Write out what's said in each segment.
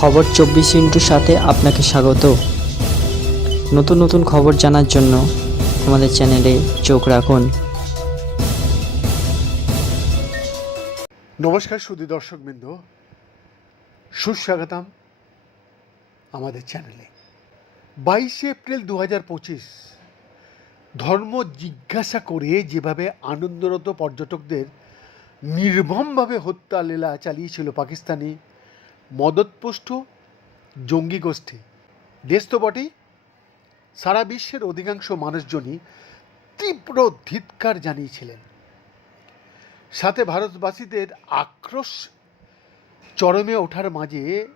খবর চব্বিশ ইন্টুর সাথে আপনাকে স্বাগত। নতুন নতুন খবর জানার জন্য আমাদের চ্যানেলে চোখ রাখুন। নমস্কার সুদী দর্শকবৃন্দ। সুস্বাগতম আমাদের চ্যানেলে। বাইশে এপ্রিল দু হাজার পঁচিশ ধর্ম জিজ্ঞাসা করে যেভাবে আনন্দরত পর্যটকদের নির্মমভাবে হত্যা লীলা চালিয়েছিল পাকিস্তানি মদতপুষ্ট জঙ্গি গোষ্ঠী। দেশ তো বটেই। সারা বিশ্বের অধিকাংশ মানুষজনই তীব্র ধিৎকার জানিয়েছিলেন। সাথে ভারতবাসীদের আক্রোশ চরমে ওঠার মাঝে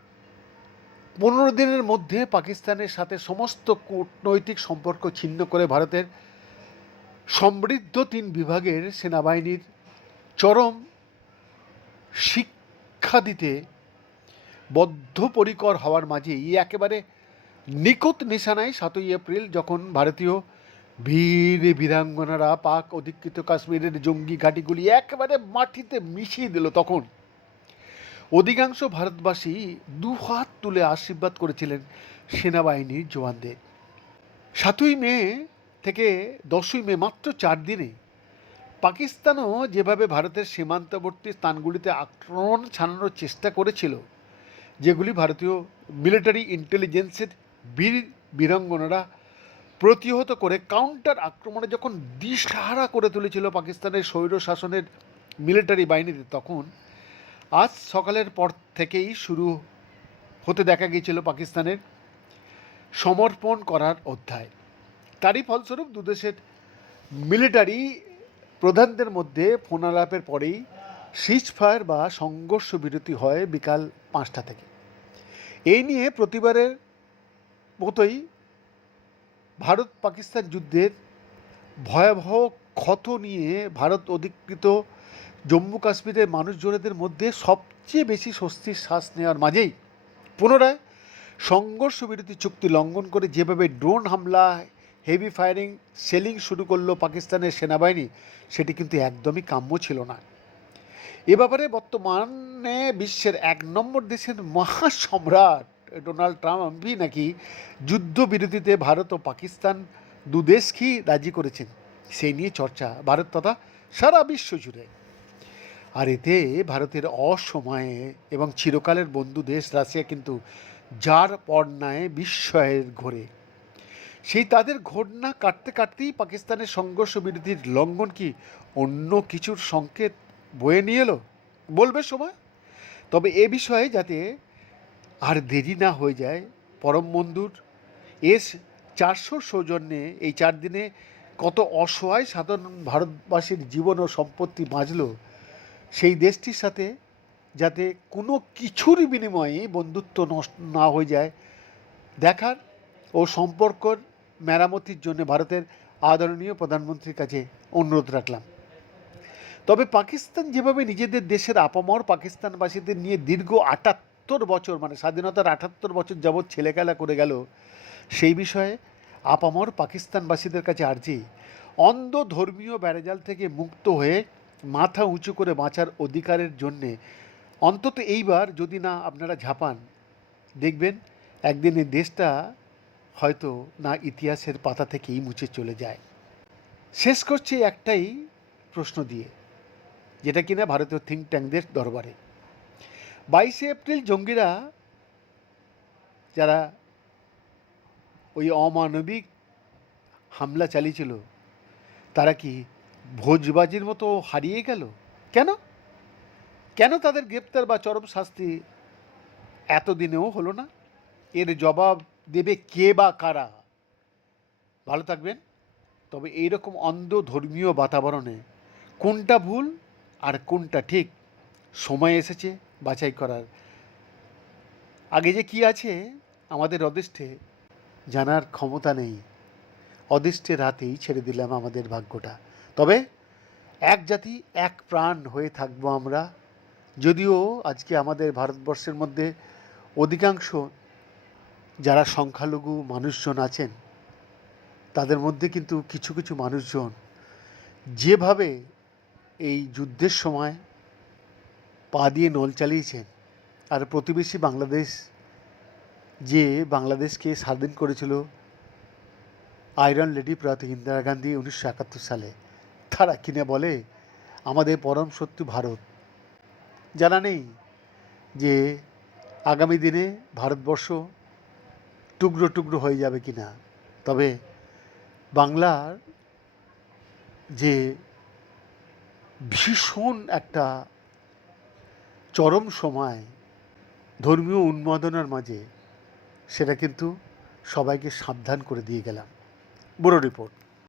পনেরো দিনের মধ্যে পাকিস্তানের সাথে সমস্ত কূটনৈতিক সম্পর্ক ছিন্ন করে ভারতের সমৃদ্ধ তিন বিভাগের সেনাবাহিনীর চরম শিক্ষা দিতে বদ্ধপরিকর হওয়ার মাঝে মাঝেই একেবারে নিখুঁত নিশানায় সাতই এপ্রিল যখন ভারতীয় বীর বীরাঙ্গনারা পাক অধিকৃত কাশ্মীরের জঙ্গি ঘাঁটিগুলি একেবারে মাটিতে মিশিয়ে দিল তখন। অধিকাংশ ভারতবাসী দুহাত তুলে আশীর্বাদ করেছিলেন সেনাবাহিনীর জওয়ানদের। সাতই মে থেকে দশই মে মাত্র চার দিনে পাকিস্তানও যেভাবে ভারতের সীমান্তবর্তী স্থানগুলিতে আক্রমণ ছাড়ানোর চেষ্টা করেছিল যেগুলি ভারতীয় মিলিটারি ইন্টেলিজেন্সের বীর বীরাঙ্গনারা প্রতিহত করে কাউন্টার আক্রমণে যখন দিশাহারা করে তুলেছিল পাকিস্তানের স্বৈর শাসনের মিলিটারি বাহিনীতে, তখন আজ সকালের পর থেকেই শুরু হতে দেখা গিয়েছিল পাকিস্তানের সমর্পণ করার অধ্যায়। তারই ফলস্বরূপ দুদেশের মিলিটারি প্রধানদের মধ্যে ফোনালাপের পরেই সিজ ফায়ার বা সংঘর্ষ বিরতি হয় বিকাল পাঁচটা থেকে। এই নিয়ে প্রতিবারের মতোই ভারত পাকিস্তান যুদ্ধের ভয়াবহ ক্ষত নিয়ে ভারত অধিকৃত জম্মু কাশ্মীরের মানুষজনেদের মধ্যে সবচেয়ে বেশি স্বস্তির শ্বাস নেওয়ার মাঝেই পুনরায় সংঘর্ষ বিরতি চুক্তি লঙ্ঘন করে যেভাবে ড্রোন হামলা হেভি ফায়ারিং সেলিং শুরু করল পাকিস্তানের সেনাবাহিনী, সেটি কিন্তু একদমই কাম্য ছিল না। এ ব্যাপারে বর্তমানে বিশ্বের এক নম্বর দেশের মহাসম্রাট ডোনাল্ড ট্রাম্পই নাকি যুদ্ধবিরতিতে ভারত ও পাকিস্তান দুদেশকেই রাজি করেছেন, সেই নিয়ে চর্চা। ভারত তথা সারা বিশ্ব জুড়ে। আর এতে ভারতের অসময়ে এবং চিরকালের বন্ধু দেশ রাশিয়া কিন্তু যার পর্ণায় বিস্ময়ের ঘোরে। সেই তাদের ঘটনা কাটতে কাটতেই পাকিস্তানের সংঘর্ষ বিরতির লঙ্ঘন কি অন্য কিছুর সংকেত? বয়ে নিয়ে এলো, বলবে সময়। তবে এ বিষয়ে যাতে আর দেরি না হয়ে যায়, পরম বন্ধুর এস চারশো সৌজন্যে এই চার দিনে কত অসহায় সাধারণ ভারতবাসীর জীবন ও সম্পত্তি বাঁচল, সেই দেশটির সাথে যাতে কোনো কিছুর বিনিময়ে বন্ধুত্ব নষ্ট না হয়ে যায়, দেখার ও সম্পর্কর মেরামতির জন্য ভারতের আদরণীয় প্রধানমন্ত্রীর কাছে অনুরোধ রাখলাম। তবে পাকিস্তান যেভাবে নিজেদের দেশের আপামর, পাকিস্তানবাসীদের নিয়ে দীর্ঘ আটাত্তর বছর মানে স্বাধীনতার আটাত্তর বছর যাবৎ ছেলেখেলা করে গেল, সেই বিষয়ে আপামর, পাকিস্তানবাসীদের কাছে আর্জি। অন্ধ ধর্মীয় ব্যারেজাল থেকে মুক্ত হয়ে মাথা উঁচু করে বাঁচার অধিকারের জন্যে, অন্তত এইবার যদি না আপনারা ঝাঁপান, দেখবেন একদিন এই দেশটা হয়তো না ইতিহাসের পাতা থেকেই মুছে চলে যায়। শেষ করছি একটাই প্রশ্ন দিয়ে। যেটা কিনা ভারতীয় থিঙ্ক ট্যাঙ্কদের দরবারে। বাইশে এপ্রিল জঙ্গিরা যারা ওই অমানবিক হামলা চালিয়েছিল, তারা কি ভোজবাজির মতো হারিয়ে গেল? কেন? কেন তাদের গ্রেপ্তার বা চরম শাস্তি এতদিনেও হলো না? এর জবাব দেবে কে বা কারা? ভালো থাকবেন। তবে এইরকম অন্ধ ধর্মীয় বাতাবরণে কোনটা ভুল আর কোনটা ঠিক? সময় এসেছে বাছাই করার। আগে যে কি আছে, আমাদের অদৃষ্টে জানার ক্ষমতা নেই। অদৃষ্টের হাতেই ছেড়ে দিলাম আমাদের ভাগ্যটা। তবে এক জাতি, এক প্রাণ হয়ে থাকব আমরা। যদিও আজকে আমাদের ভারতবর্ষের মধ্যে অধিকাংশ যারা সংখ্যালঘু মানুষজন আছেন, তাদের মধ্যে কিন্তু কিছু কিছু মানুষজন যেভাবে এই যুদ্ধের সময় পা দিয়ে নল চালিয়েছেন। আর প্রতিবেশী বাংলাদেশ যে বাংলাদেশকে স্বাধীন করেছিল, আয়রন লেডি প্রয়াত ইন্দিরা গান্ধী উনিশশো একাত্তর সালে, তারা কিনে বলে, আমাদের পরম শত্রু ভারত। জানা নেই যে আগামী দিনে ভারতবর্ষ টুকরো টুকরো হয়ে যাবে কি না তবে বাংলার যে ভীষণ একটা চরম সময় ধর্মীয় উন্মাদনার মাঝে সেটা কিন্তু সবাইকে সাবধান করে দিয়ে গেলাম। বড় রিপোর্ট।